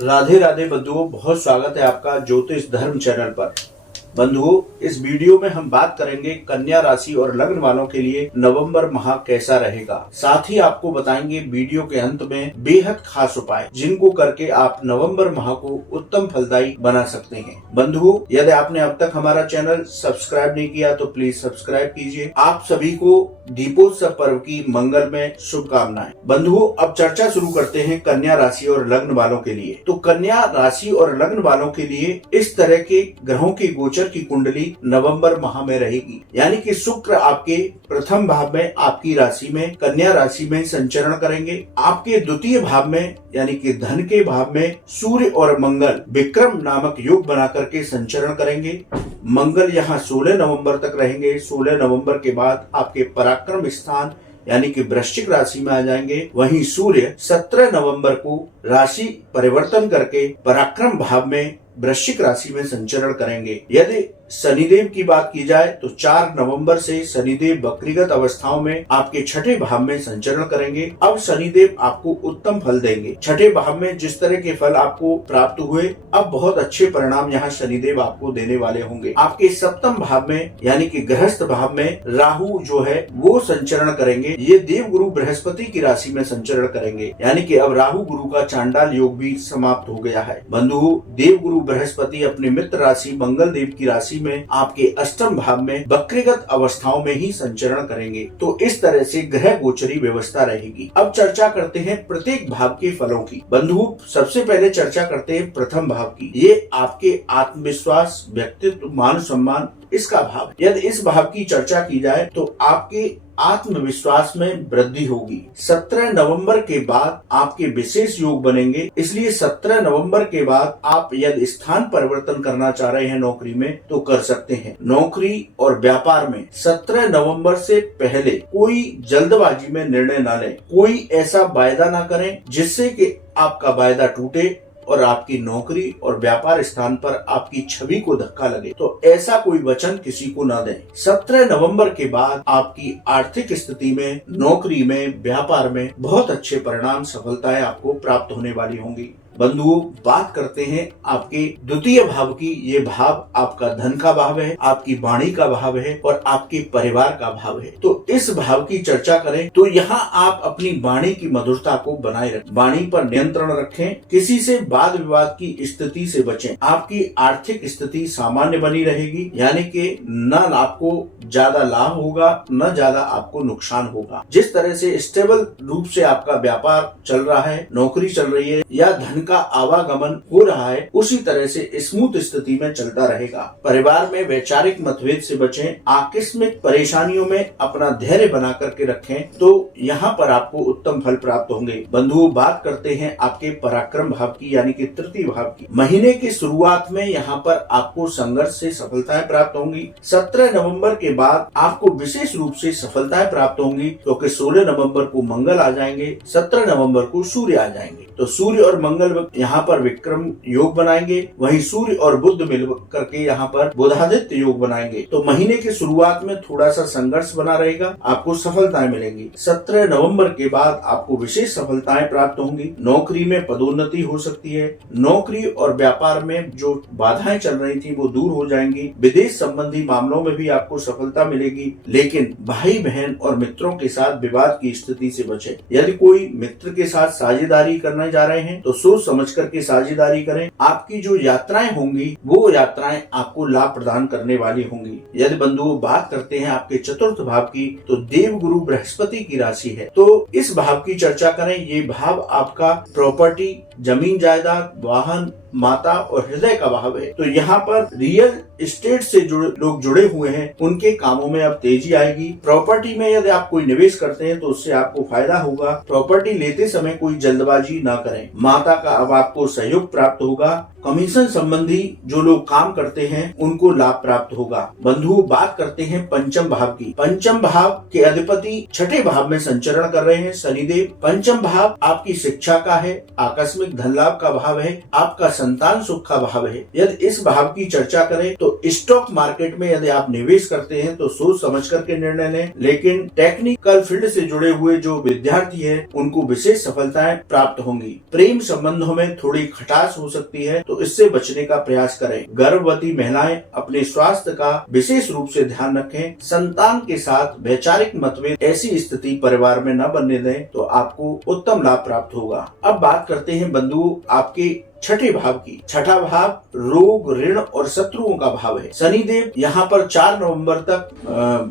राधे राधे बंधुओं, बहुत स्वागत है आपका ज्योतिष धर्म चैनल पर। बंधुओं, इस वीडियो में हम बात करेंगे कन्या राशि और लग्न वालों के लिए नवंबर माह कैसा रहेगा। साथ ही आपको बताएंगे वीडियो के अंत में बेहद खास उपाय जिनको करके आप नवंबर माह को उत्तम फलदायी बना सकते हैं। बंधुओं, यदि आपने अब तक हमारा चैनल सब्सक्राइब नहीं किया तो प्लीज सब्सक्राइब कीजिए। आप सभी को दीपोत्सव पर्व की मंगलमय शुभकामनाएं। बंधुओं, अब चर्चा शुरू करते हैं कन्या राशि और लग्न वालों के लिए। तो कन्या राशि और लग्न वालों के लिए इस तरह के ग्रहों की गोचर की कुंडली नवंबर माह में रहेगी। यानी कि शुक्र आपके प्रथम भाव में आपकी राशि में कन्या राशि में संचरण करेंगे। आपके द्वितीय भाव में यानी कि धन के भाव में सूर्य और मंगल विक्रम नामक योग बना करके संचरण करेंगे। मंगल यहाँ 16 नवंबर तक रहेंगे। 16 नवंबर के बाद आपके पराक्रम स्थान यानी कि वृश्चिक राशि में आ जाएंगे। वहीं सूर्य 17 नवंबर को राशि परिवर्तन करके पराक्रम भाव में वृश्चिक राशि में संचरण करेंगे। यदि शनिदेव की बात की जाए तो 4 नवंबर से शनिदेव वक्रीगत अवस्थाओं में आपके छठे भाव में संचरण करेंगे। अब शनिदेव आपको उत्तम फल देंगे। छठे भाव में जिस तरह के फल आपको प्राप्त हुए, अब बहुत अच्छे परिणाम यहाँ शनिदेव आपको देने वाले होंगे। आपके सप्तम भाव में यानी कि गृहस्थ भाव में राहु जो है वो संचरण करेंगे। ये देव गुरु बृहस्पति की राशि में संचरण करेंगे। यानी कि अब राहु गुरु का चांडाल योग भी समाप्त हो गया है। बंधु, देव गुरु बृहस्पति अपने मित्र राशि मंगल देव की राशि में आपके अष्टम भाव में वक्रीगत अवस्थाओं में ही संचरण करेंगे। तो इस तरह से ग्रह गोचरी व्यवस्था रहेगी। अब चर्चा करते हैं प्रत्येक भाव के फलों की। बंधु, सबसे पहले चर्चा करते हैं प्रथम भाव की। ये आपके आत्मविश्वास, व्यक्तित्व, मान सम्मान इसका भाव। यदि इस भाव की चर्चा की जाए तो आपके आत्मविश्वास में वृद्धि होगी। 17 नवंबर के बाद आपके विशेष योग बनेंगे। इसलिए 17 नवंबर के बाद आप यदि स्थान परिवर्तन करना चाह रहे हैं नौकरी में तो कर सकते हैं। नौकरी और व्यापार में 17 नवंबर से पहले कोई जल्दबाजी में निर्णय न लें। कोई ऐसा वायदा न करें जिससे कि आपका वायदा टूटे और आपकी नौकरी और व्यापार स्थान पर आपकी छवि को धक्का लगे। तो ऐसा कोई वचन किसी को न दें। 17 नवंबर के बाद आपकी आर्थिक स्थिति में, नौकरी में, व्यापार में बहुत अच्छे परिणाम, सफलताएं आपको प्राप्त होने वाली होंगी। बंधुओं, बात करते हैं आपके द्वितीय भाव की। ये भाव आपका धन का भाव है, आपकी वाणी का भाव है और आपके परिवार का भाव है। तो इस भाव की चर्चा करें तो यहाँ आप अपनी वाणी की मधुरता को बनाए रखें, वाणी पर नियंत्रण रखें, किसी से वाद विवाद की स्थिति से बचें। आपकी आर्थिक स्थिति सामान्य बनी रहेगी। यानी कि न आपको ज्यादा लाभ होगा न ज्यादा आपको नुकसान होगा। जिस तरह से स्टेबल रूप से आपका व्यापार चल रहा है, नौकरी चल रही है या धन का आवागमन हो रहा है, उसी तरह से स्मूथ स्थिति में चलता रहेगा। परिवार में वैचारिक मतभेद से बचें। आकस्मिक परेशानियों में अपना धैर्य बना करके रखें तो यहाँ पर आपको उत्तम फल प्राप्त होंगे। बंधुओं, बात करते हैं आपके पराक्रम भाव की यानी कि तृतीय भाव की। महीने की शुरुआत में यहाँ पर आपको संघर्ष से सफलताएं प्राप्त होंगी। 17 नवंबर के बाद आपको विशेष रूप से सफलताएं प्राप्त होंगी क्योंकि 16 नवंबर को मंगल आ जाएंगे, 17 नवंबर को सूर्य आ जाएंगे। तो सूर्य और मंगल यहाँ पर विक्रम योग बनाएंगे। वहीं सूर्य और बुध मिल करके यहाँ पर बुधादित्य योग बनाएंगे। तो महीने की शुरुआत में थोड़ा सा संघर्ष बना रहेगा, आपको सफलताएं मिलेंगी। 17 नवंबर के बाद आपको विशेष सफलताएं प्राप्त होंगी। नौकरी में पदोन्नति हो सकती है। नौकरी और व्यापार में जो बाधाएं चल रही थी वो दूर हो जाएंगी। विदेश संबंधी मामलों में भी आपको सफलता मिलेगी। लेकिन भाई बहन और मित्रों के साथ विवाद की स्थिति से बचें। यदि कोई मित्र के साथ साझेदारी करने जा रहे हैं तो सोच समझ करके साझेदारी करें। आपकी जो यात्राएं होंगी वो यात्राएं आपको लाभ प्रदान करने वाली होंगी। यदि बंधुओं, बात करते हैं आपके चतुर्थ भाव की तो देव गुरु बृहस्पति की राशि है। तो इस भाव की चर्चा करें। ये भाव आपका प्रॉपर्टी, जमीन जायदाद, वाहन, माता और हृदय का भाव है। तो यहाँ पर रियल एस्टेट से लोग जुड़े हुए हैं, उनके कामों में अब तेजी आएगी। प्रॉपर्टी में यदि आप कोई निवेश करते हैं तो उससे आपको फायदा होगा। प्रॉपर्टी लेते समय कोई जल्दबाजी ना करें। माता का अब आपको सहयोग प्राप्त होगा। कमीशन संबंधी जो लोग काम करते हैं उनको लाभ प्राप्त होगा। बंधु, बात करते हैं पंचम भाव की। पंचम भाव के अधिपति छठे भाव में संचरण कर रहे हैं शनिदेव। पंचम भाव आपकी शिक्षा का है, आकस्मिक धन लाभ का भाव है। आपका संतान सुख का भाव है। यदि इस भाव की चर्चा करें तो स्टॉक मार्केट में यदि आप निवेश करते हैं तो सोच समझ करके निर्णय लें, लेकिन टेक्निकल फील्ड से जुड़े हुए जो विद्यार्थी हैं उनको विशेष सफलताएं प्राप्त होंगी। प्रेम संबंधों में थोड़ी खटास हो सकती है तो इससे बचने का प्रयास करें। गर्भवती महिलाएं अपने स्वास्थ्य का विशेष रूप से ध्यान रखें। संतान के साथ वैचारिक मतभेद ऐसी स्थिति परिवार में न बनने दें तो आपको उत्तम लाभ प्राप्त होगा। अब बात करते हैं बंधुओं आपके छठे भाव की। छठा भाव रोग, ऋण और शत्रुओं का भाव है। शनिदेव यहाँ पर 4 नवंबर तक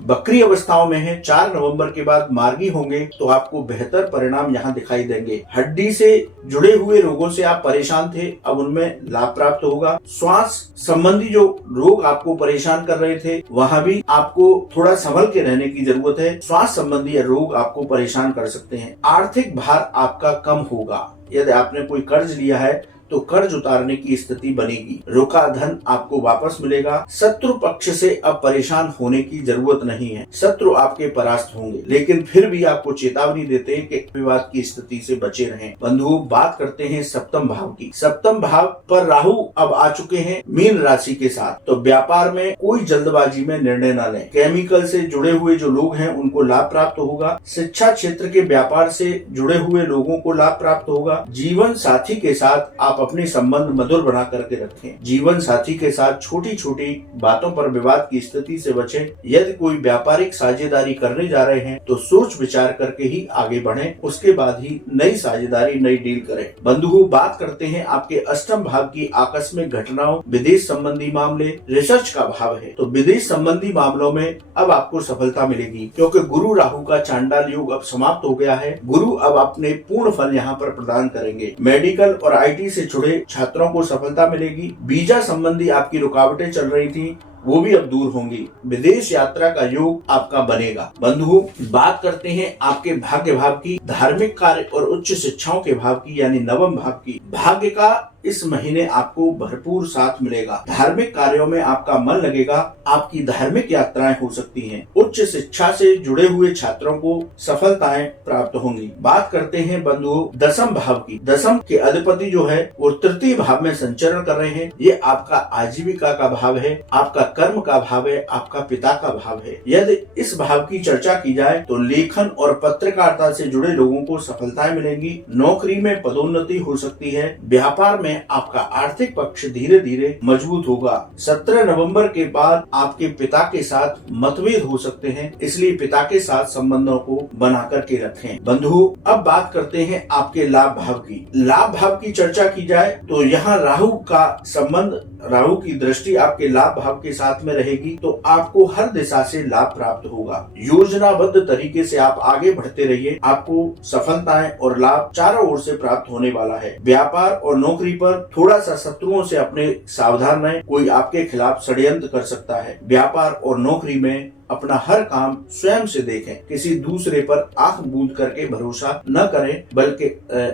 बकरी अवस्थाओं में है। 4 नवंबर के बाद मार्गी होंगे तो आपको बेहतर परिणाम यहाँ दिखाई देंगे। हड्डी से जुड़े हुए रोगों से आप परेशान थे, अब उनमें लाभ प्राप्त होगा। श्वास संबंधी जो रोग आपको परेशान कर रहे थे वहाँ भी आपको थोड़ा संभल के रहने की जरूरत है। श्वास संबंधी रोग आपको परेशान कर सकते हैं। आर्थिक भार आपका कम होगा। यदि आपने कोई कर्ज लिया है तो कर्ज उतारने की स्थिति बनेगी। रुका धन आपको वापस मिलेगा। शत्रु पक्ष से अब परेशान होने की जरूरत नहीं है। शत्रु आपके परास्त होंगे, लेकिन फिर भी आपको चेतावनी देते हैं कि विवाद की स्थिति से बचे रहें। बंधुओं बात करते हैं सप्तम भाव की। सप्तम भाव पर राहु अब आ चुके हैं मीन राशि के साथ, तो व्यापार में कोई जल्दबाजी में निर्णय न लें। केमिकल से जुड़े हुए जो लोग हैं उनको लाभ प्राप्त होगा। शिक्षा क्षेत्र के व्यापार से जुड़े हुए लोगों को लाभ प्राप्त होगा। जीवन साथी के साथ आप अपने संबंध मधुर बना करके रखें। जीवन साथी के साथ छोटी छोटी बातों पर विवाद की स्थिति से बचें। यदि कोई व्यापारिक साझेदारी करने जा रहे हैं तो सोच विचार करके ही आगे बढ़ें, उसके बाद ही नई साझेदारी, नई डील करें। बंधुओं बात करते हैं आपके अष्टम भाव की। आकस्मिक घटनाओं, विदेश संबंधी मामले, रिसर्च का भाव है, तो विदेश संबंधी मामलों में अब आपको सफलता मिलेगी, क्योंकि गुरु राहु का चांडाल योग अब समाप्त हो गया है। गुरु अब अपने पूर्ण फल यहाँ पर प्रदान करेंगे। मेडिकल और IT से जुड़े छात्रों को सफलता मिलेगी। वीजा संबंधी आपकी रुकावटें चल रही थी वो भी अब दूर होंगी। विदेश यात्रा का योग आपका बनेगा। बंधुओं बात करते हैं आपके भाग्य भाव की। धार्मिक कार्य और उच्च शिक्षाओं के भाव की, यानी नवम भाव की। भाग्य का इस महीने आपको भरपूर साथ मिलेगा। धार्मिक कार्यों में आपका मन लगेगा। आपकी धार्मिक यात्राएं हो सकती हैं। उच्च शिक्षा से जुड़े हुए छात्रों को सफलताएं प्राप्त होंगी। बात करते हैं बंधुओं दसम भाव की। दसम के अधिपति जो है वो तृतीय भाव में संचरण कर रहे हैं। ये आपका आजीविका का भाव है, आपका कर्म का भाव है, आपका पिता का भाव है। यदि इस भाव की चर्चा की जाए तो लेखन और पत्रकारिता से जुड़े लोगों को सफलताएं मिलेंगी। नौकरी में पदोन्नति हो सकती है। व्यापार में आपका आर्थिक पक्ष धीरे धीरे मजबूत होगा। 17 नवंबर के बाद आपके पिता के साथ मतभेद हो सकते हैं, इसलिए पिता के साथ संबंधों को बना करके रखें। बंधुओं अब बात करते हैं आपके लाभ भाव की। लाभ भाव की चर्चा की जाए तो यहाँ राहु का संबंध, राहु की दृष्टि आपके लाभ भाव के साथ में रहेगी, तो आपको हर दिशा से लाभ प्राप्त होगा। योजनाबद्ध तरीके से आप आगे बढ़ते रहिए। आपको सफलताएं और लाभ चारों ओर से प्राप्त होने वाला है। व्यापार और नौकरी पर थोड़ा सा शत्रुओं से अपने सावधान रहें। कोई आपके खिलाफ षड्यंत्र कर सकता है। व्यापार और नौकरी में अपना हर काम स्वयं से देखें। किसी दूसरे पर आंख बूंद करके भरोसा न करें, बल्कि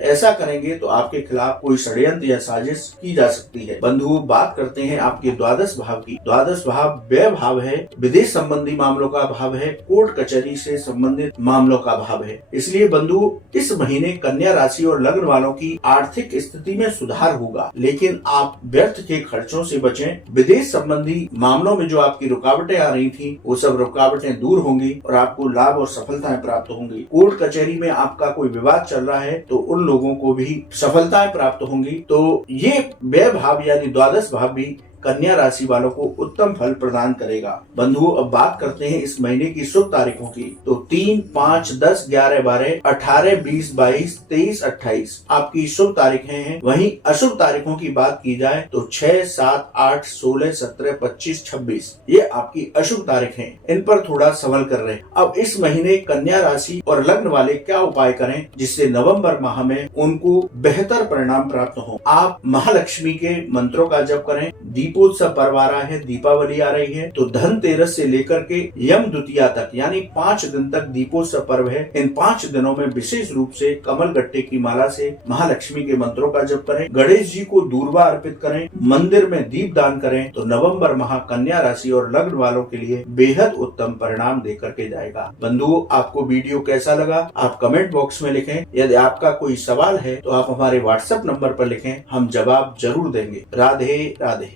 ऐसा करेंगे तो आपके खिलाफ कोई षड्यंत्र या साजिश की जा सकती है। बंधुओं बात करते हैं आपके द्वादश भाव की। द्वादश भाव व्यय भाव है। विदेश संबंधी मामलों का भाव है। कोर्ट कचहरी से संबंधित मामलों का भाव है। इसलिए बंधुओं इस महीने कन्या राशि और लग्न वालों की आर्थिक स्थिति में सुधार होगा, लेकिन आप व्यर्थ के खर्चों से बचें। विदेश संबंधी मामलों में जो आपकी रुकावटें आ रही थी वो सब रुकावटें दूर होंगी और आपको लाभ और सफलताएं प्राप्त होंगी। कोर्ट कचहरी में आपका कोई विवाद चल रहा है तो उन लोगों को भी सफलताएं प्राप्त होंगी। तो ये व्यय भाव यानी द्वादश भाव भी कन्या राशि वालों को उत्तम फल प्रदान करेगा। बंधुओं अब बात करते हैं इस महीने की शुभ तारीखों की। तो 3, 5, 10, 11, 12, 18, 20, 22, 23, 28 आपकी शुभ तारीखें हैं। वहीं अशुभ तारीखों की बात की जाए तो 6, 7, 8, 16, 17, 25, 26 ये आपकी अशुभ तारीख हैं। इन पर थोड़ा संभल कर रहे। अब इस महीने कन्या राशि और लग्न वाले क्या उपाय करें जिससे नवंबर माह में उनको बेहतर परिणाम प्राप्त हो। आप महालक्ष्मी के मंत्रों का जप करें, दीप दीपोत्सव पर्व आ रहा है, दीपावली आ रही है, तो धनतेरस से लेकर के यम द्वितीया तक यानी 5 दिन तक दीपोत्सव पर्व है। इन 5 दिनों में विशेष रूप से कमल गट्टे की माला से महालक्ष्मी के मंत्रों का जप करें, गणेश जी को दूर्वा अर्पित करें, मंदिर में दीप दान करें, तो नवंबर माह कन्या राशि और लग्न वालों के लिए बेहद उत्तम परिणाम देकर के जाएगा। बंधुओं, आपको वीडियो कैसा लगा आप कमेंट बॉक्स में लिखें। यदि आपका कोई सवाल है तो आप हमारे व्हाट्सएप नंबर पर लिखें, हम जवाब जरूर देंगे। राधे राधे।